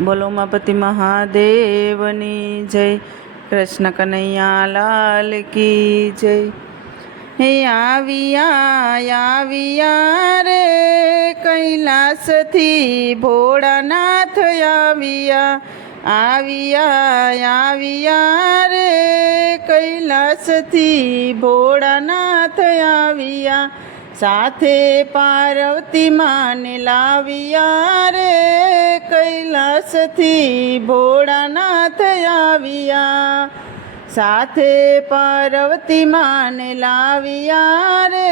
બોલો ઉમાપતિ મહાદેવની જય. કૃષ્ણ કનૈયા લાલ કી જય. હે આવ્યા રે કૈલાસથી ભોળાનાથ આવ્યા રે કૈલાસથી ભોળાનાથ આવ્યા. સાથે પાર્વતી માને લાવ્યા રે કૈલાસથી ભોળાનાથ આવ્યા. સાથે પાર્વતી માને લાવ્યા રે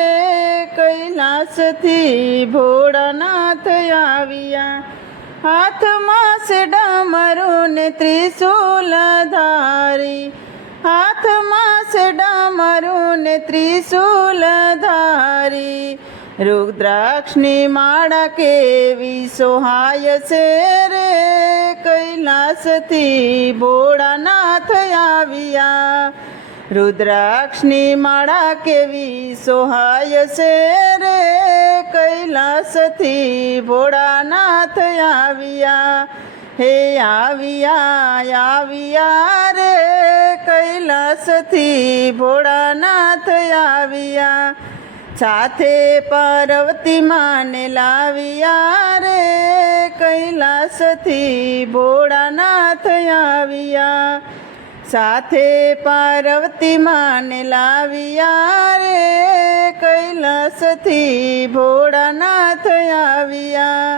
કૈલાસથી ભોળાનાથ આવ્યા. હાથમાં છે ડમરું ને ત્રિશૂલ ધારી, હાથમાં છે ડમરું ને ત્રિશૂલ ધારી. રુદ્રાક્ષની માળા કેવી સોહાય છે રે કૈલાસથી ભોળાનાથ આવ્યા. રુદ્રાક્ષની માળા કેવી સોહાય છે રે કૈલાસથી ભોળાનાથ આવ્યા. હે આવ્યા રે કૈલાસથી ભોળાનાથ આવ્યા. સાથે પાર્વતી માને લાવ્યા રે કૈલાસથી ભોળાનાથ આવ્યા. સાથે પાર્વતી માને લાવ્યા રે કૈલાસથી ભોળાનાથ આવ્યા.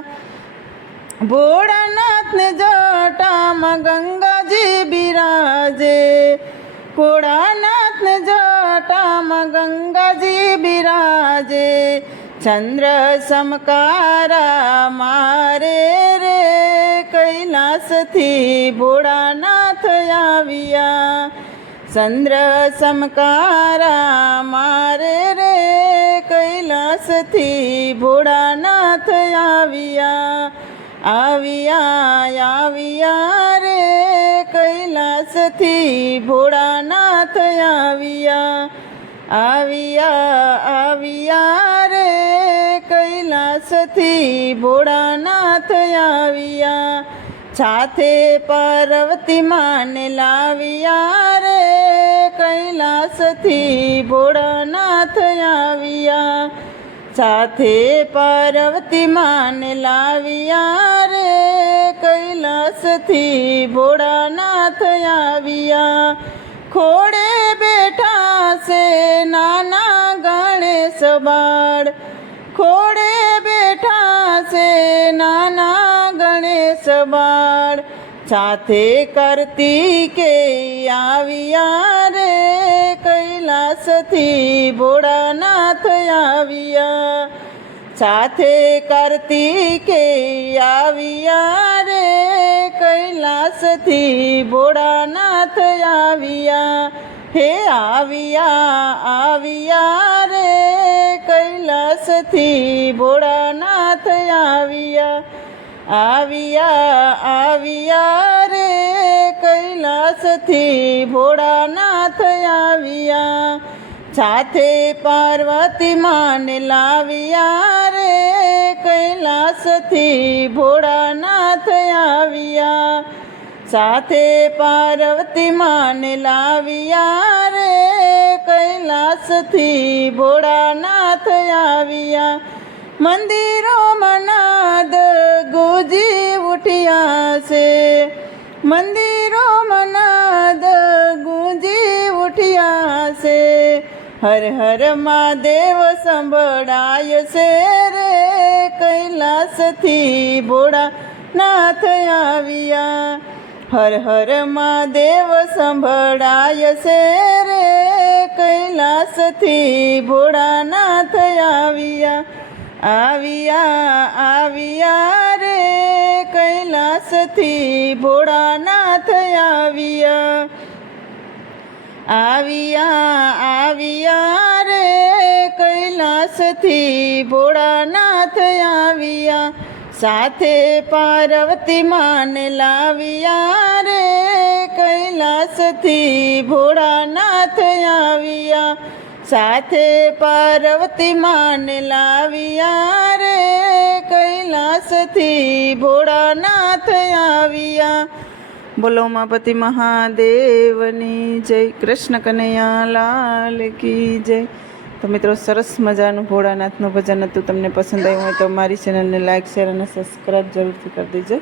ભોળાનાથને જટામાં ગંગાજી બિરાજે, ભોળાનાથને જટામાં ગંગાજી બિરાજે. ચંદ્ર સમકારા મારે રે કૈલાસથી ભોળાનાથ આવ્યા. ચંદ્ર સમકારા મારે રે કૈલાસથી ભોળાનાથ આવ્યા. આવ્યા રે કૈલાસથી ભોળાનાથ આવ્યા. આવ્યા રે કૈલાસથી ભોળાનાથ આવ્યા. સાથે પાર્વતી માને લાવ્યા રે કૈલાસથી ભોળાનાથ આવ્યા. સાથે પાર્વતી માને લાવ્યા રે કૈલાસથી ભોળાનાથ આવ્યા. ખોડે બેઠા છે નાના ગણેશ બાળ, ખોડે બેઠા છે નાના ગણેશ બાળ. સાથે કાર્તિકે આવ્યા રે કૈલાસથી ભોળાનાથ આવ્યા. સાથે કાર્તિકે આવ્યા રે કૈલાસથી ભોળાનાથ આવ્યા. હે આવ્યા રે કૈલાસથી ભોળાનાથ આવ્યા. આવ્યા રે કૈલાસથી ભોળાનાથ આવ્યા. સાથે પાર્વતી માને લાવ્યા રે કૈલાસથી ભોળાનાથ આવ્યા. સાથે પાર્વતી માને લાવ્યા રે કૈલાસથી ભોળાનાથ આવ્યા. મંદિરોમાં નાદ ગુંજી ઉઠ્યા છે, મંદિરોમાં નાદ ગુંજી ઉઠ્યા છે. હર હર મહાદેવ સંભળાય છે રે કૈલાસથી ભોળાનાથ આવ્યા. હર હર મહાદેવ સંભળાય છે રે કૈલાસથી ભોળાનાથ આવ્યા. આવ્યા રે કૈલાસથી ભોળાનાથ આવ્યા. આવ્યા રે કૈલાસથી ભોળાનાથ આવ્યા. સાથે પાર્વતી માને લાવ્યા રે કૈલાસથી ભોળાનાથ આવ્યા. સાથે પાર્વતી માને લાવ્યા રે કૈલાસ કૈલાસથી ભોળાનાથ આવ્યા. બોલો ઉમાપતિ મહાદેવની જય. કૃષ્ણ કનૈયા લાલ કી જય. તો મિત્રો, સરસ મજાનું ભોળાનાથનું ભજન હતું. તમને પસંદ આવ્યું હોય તો મારી ચેનલને લાઈક, શેર અને સબસ્ક્રાઈબ જરૂરથી કરી દેજો.